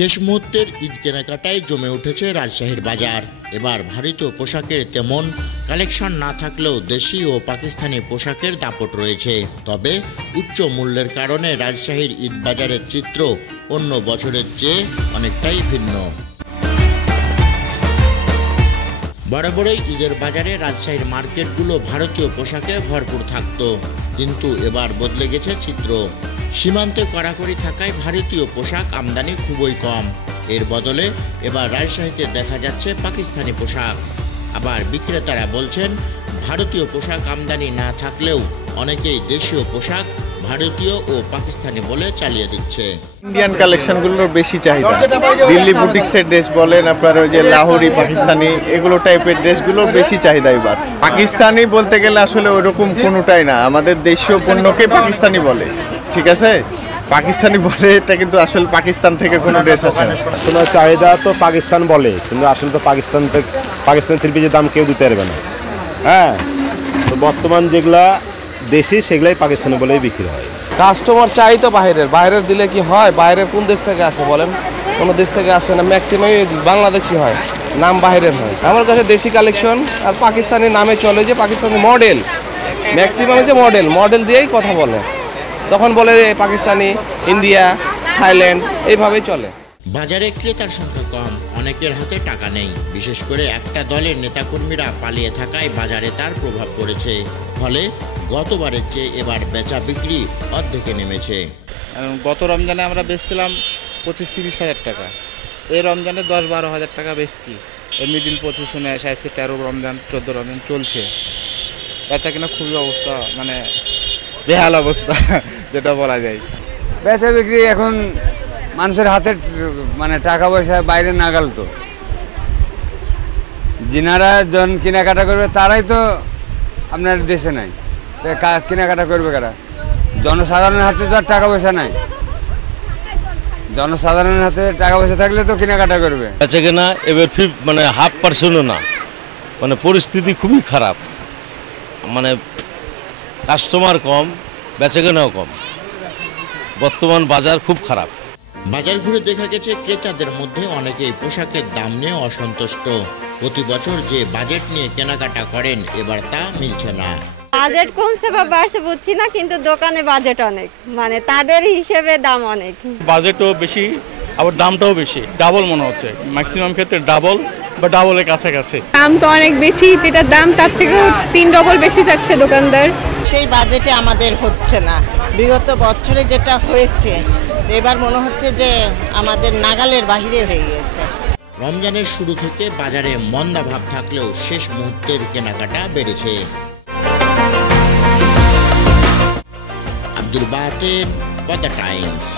শেষ মুহূর্তের ঈদ কেনাকাটায় জমে উঠেছে রাজশাহীর বাজার। এবার ভারতীয় পোশাকের তেমন কালেকশন না থাকলেও দেশি ও পাকিস্তানি পোশাকের দাপট রয়েছে। তবে উচ্চ মূল্যের কারণে রাজশাহীর ঈদ বাজারের চিত্র অন্য বছরের চেয়ে অনেকটাই ভিন্ন। বরাবরই ঈদের বাজারে রাজশাহীর মার্কেটগুলো ভারতীয় পোশাকে ভরপুর থাকতো, কিন্তু এবার বদলে গেছে চিত্র। সীমান্তে কড়াকড়ি থাকায় ভারতীয় পোশাক আমদানি খুবই কম। এর বদলে এবার রাজশাহীতে দেখা যাচ্ছে পাকিস্তানি পোশাক। আবার বিক্রেতারা বলছেন, ভারতীয় পোশাক আমদানি না থাকলেও অনেকেই দেশীয় পোশাক ভারতীয় ও পাকিস্তানি বলে চালিয়ে দিচ্ছে। ইন্ডিয়ান কালেকশনগুলোর বেশি চাহিদা। দিল্লি বুটিক্সের ড্রেস বলেন, আপনার ওই যে লাহোরি পাকিস্তানি এগুলো টাইপের ড্রেসগুলোর বেশি চাহিদা। এবার পাকিস্তানি বলতে গেলে আসলে ওইরকম কোনোটাই না, আমাদের দেশীয় পণ্যকে পাকিস্তানি বলে, ঠিক আছে? পাকিস্তানি বলে, এটা কিন্তু আসলে পাকিস্তান থেকে কোনো ড্রেস আসে না। তোমার চাহিদা তো পাকিস্তান বলে, কিন্তু আসলে তো পাকিস্তান থ্রিপিসের দাম কেউ দিতে পারবে না। হ্যাঁ, তো বর্তমান যেগুলা দেশি সেগুলাই পাকিস্তানি বলেই বিক্রি হয়। কাস্টমার চাই তো বাইরের দিলে কি হয়? বাইরের কোন দেশ থেকে আসে বলেন? কোনো দেশ থেকে আসে না, ম্যাক্সিমামই বাংলাদেশি হয়, নাম বাইরের হয়। আমার কাছে দেশি কালেকশন আর পাকিস্তানি নামে চলে, যে পাকিস্তানি মডেল, ম্যাক্সিমাম হচ্ছে মডেল দিয়েই কথা বলে, তখন বলে পাকিস্তানি, ইন্ডিয়া, থাইল্যান্ড, এইভাবেই চলে। বাজারে ক্রেতার সংখ্যা কম, অনেকের হাতে টাকা নেই। বিশেষ করে একটা দলের নেতাকর্মীরা পালিয়ে থাকায় বাজারে তার প্রভাব পড়েছে। ফলে গতবারের চেয়ে এবার বেচা বিক্রি অর্ধেকে নেমেছে। গত রমজানে আমরা বেচছিলাম 25-30 হাজার টাকা, এই রমজানে 10-12 হাজার টাকা বেচছি। এই মিডিল পজিশনে 13 রমজান 14 রমজান চলছে। বেচা কিনা খুবই অবস্থা, মানে বেহাল অবস্থা যেটা বলা যায়। বেচা বিক্রি এখন মানুষের হাতে মানে টাকা পয়সা বাইরে নাগাল, তো যিনারা জন কেনাকাটা করবে তারাই তো আপনার দেশে নাই, কেনাকাটা করবে কারা? জনসাধারণের হাতে তো আর টাকা পয়সা নাই। জনসাধারণের হাতে টাকা পয়সা থাকলে তো কেনাকাটা করবে। বেচা কেনা এবার মানে 1/2% না, মানে পরিস্থিতি খুবই খারাপ। মানে কাস্টমার কম, বেচা কেনাও কম, বর্তমান বাজার খুব খারাপ। বাজার ঘুরে দেখা গেছে ক্রেতাদের মধ্যে অনেকেই পোশাকের দাম নিয়ে অসন্তুষ্ট। প্রতি বছর যে বাজেট নিয়ে কেনাকাটা করেন, এবার তা মিলছে না। বাজেট কমছে বা বাড়ছে বুঝছি না, কিন্তু দোকানে বাজেট অনেক, মানে তাদের হিসেবে দাম অনেক। বাজেটও বেশি, আবার দামটাও বেশি, ডাবল মনে হচ্ছে ম্যাক্সিমাম ক্ষেত্রে, ডাবল বা ডাবলের কাছাকাছি। দাম তো অনেক বেশি, যেটা দাম তার থেকেও 3 ডবল বেশি যাচ্ছে দোকানদার। সেই বাজেটে আমাদের হচ্ছে না, বিগত বছরে যেটা হয়েছে এবার মনে হচ্ছে যে আমাদের নাগালের বাহিরে হয়ে গিয়েছে। রমজানের শুরু থেকে বাজারে মন্দা ভাব থাকলেও শেষ মুহূর্তের কেনাকাটা বেড়েছে। আব্দুল বাতেন, পদ্মা টাইমস।